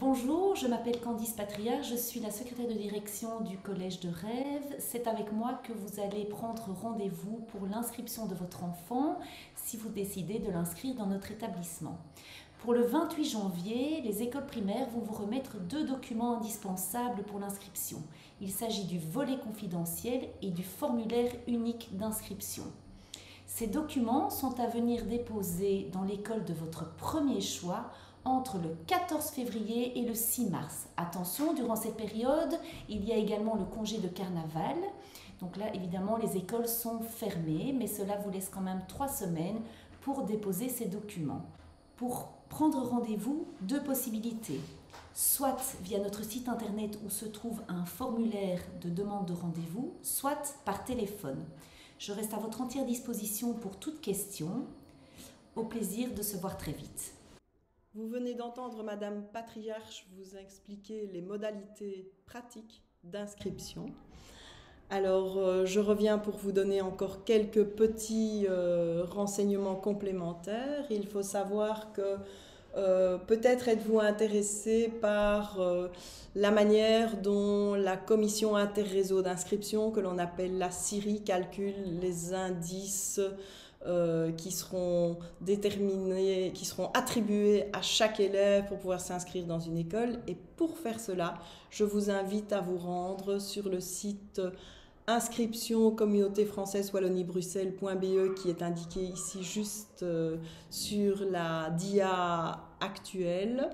Bonjour, je m'appelle Candice Patria, je suis la secrétaire de direction du Collège de Rêve. C'est avec moi que vous allez prendre rendez-vous pour l'inscription de votre enfant si vous décidez de l'inscrire dans notre établissement. Pour le 28 janvier, les écoles primaires vont vous remettre 2 documents indispensables pour l'inscription. Il s'agit du volet confidentiel et du formulaire unique d'inscription. Ces documents sont à venir déposer dans l'école de votre premier choix entre le 14 février et le 6 mars. Attention, durant cette période, il y a également le congé de carnaval. Donc là, évidemment, les écoles sont fermées, mais cela vous laisse quand même 3 semaines pour déposer ces documents. Pour prendre rendez-vous, 2 possibilités. Soit via notre site internet où se trouve un formulaire de demande de rendez-vous, soit par téléphone. Je reste à votre entière disposition pour toute question. Au plaisir de se voir très vite. Vous venez d'entendre Madame Patriarche vous expliquer les modalités pratiques d'inscription. Alors, je reviens pour vous donner encore quelques petits renseignements complémentaires. Il faut savoir que peut-être êtes-vous intéressé par la manière dont la commission interréseau d'inscription, que l'on appelle la CIRI, calcule les indices qui seront déterminés, qui seront attribués à chaque élève pour pouvoir s'inscrire dans une école. Et pour faire cela, je vous invite à vous rendre sur le site inscription communauté française Wallonie-Bruxelles.be qui est indiqué ici juste sur la dia actuelle.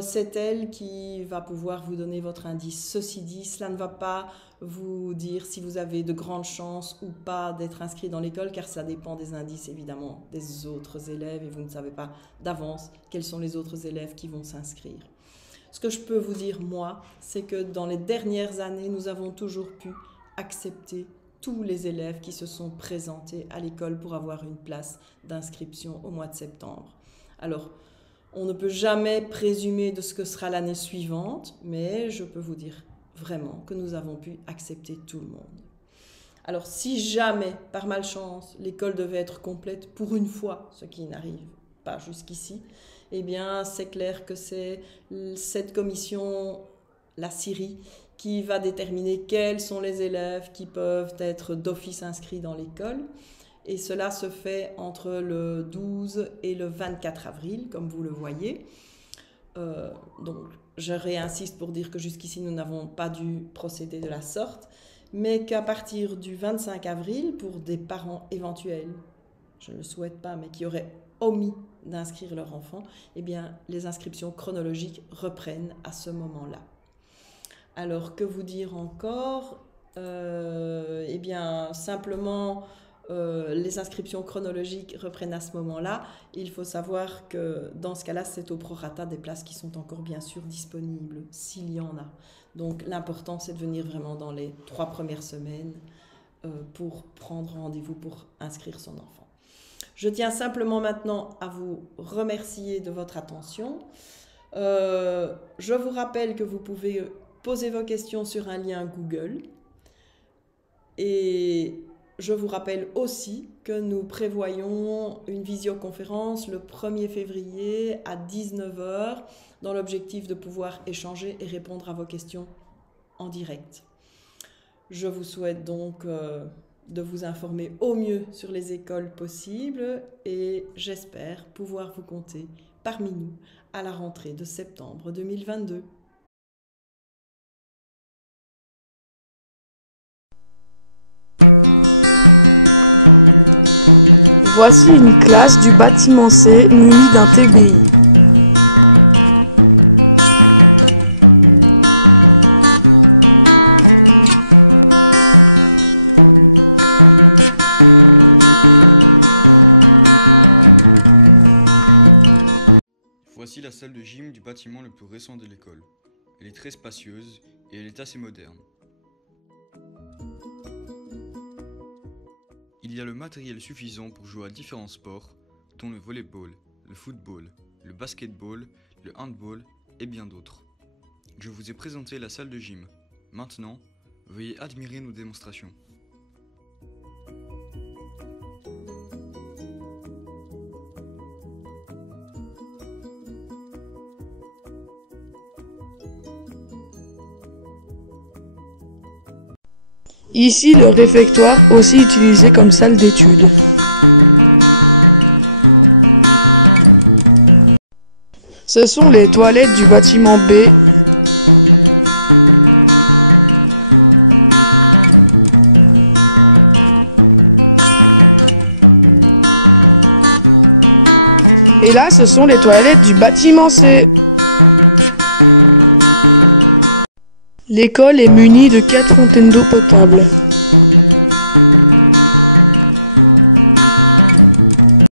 C'est elle qui va pouvoir vous donner votre indice. Ceci dit, cela ne va pas vous dire si vous avez de grandes chances ou pas d'être inscrit dans l'école, car ça dépend des indices évidemment des autres élèves et vous ne savez pas d'avance quels sont les autres élèves qui vont s'inscrire. Ce que je peux vous dire, moi, c'est que dans les dernières années, nous avons toujours pu accepter tous les élèves qui se sont présentés à l'école pour avoir une place d'inscription au mois de septembre. Alors, on ne peut jamais présumer de ce que sera l'année suivante, mais je peux vous dire vraiment que nous avons pu accepter tout le monde. Alors, si jamais, par malchance, l'école devait être complète pour une fois, ce qui n'arrive pas jusqu'ici, eh bien, c'est clair que c'est cette commission, la CIRI, qui va déterminer quels sont les élèves qui peuvent être d'office inscrits dans l'école. Et cela se fait entre le 12 et le 24 avril, comme vous le voyez. Donc, je réinsiste pour dire que jusqu'ici, nous n'avons pas dû procéder de la sorte, mais qu'à partir du 25 avril, pour des parents éventuels, je ne le souhaite pas, mais qui auraient omis d'inscrire leur enfant, eh bien, les inscriptions chronologiques reprennent à ce moment-là. Alors, que vous dire encore ? Eh bien, simplement, les inscriptions chronologiques reprennent à ce moment-là. Il faut savoir que dans ce cas-là, c'est au prorata des places qui sont encore bien sûr disponibles, s'il y en a. Donc, l'important, c'est de venir vraiment dans les 3 premières semaines pour prendre rendez-vous pour inscrire son enfant. Je tiens simplement maintenant à vous remercier de votre attention. Je vous rappelle que vous pouvez poser vos questions sur un lien Google. Et je vous rappelle aussi que nous prévoyons une visioconférence le 1er février à 19 h dans l'objectif de pouvoir échanger et répondre à vos questions en direct. Je vous souhaite donc de vous informer au mieux sur les écoles possibles et j'espère pouvoir vous compter parmi nous à la rentrée de septembre 2022. Voici une classe du bâtiment C munie d'un TBI. Voici la salle de gym du bâtiment le plus récent de l'école. Elle est très spacieuse et elle est assez moderne. Il y a le matériel suffisant pour jouer à différents sports, dont le volleyball, le football, le basketball, le handball et bien d'autres. Je vous ai présenté la salle de gym. Maintenant, veuillez admirer nos démonstrations. Ici, le réfectoire, aussi utilisé comme salle d'études. Ce sont les toilettes du bâtiment B. Et là, ce sont les toilettes du bâtiment C. L'école est munie de 4 fontaines d'eau potable.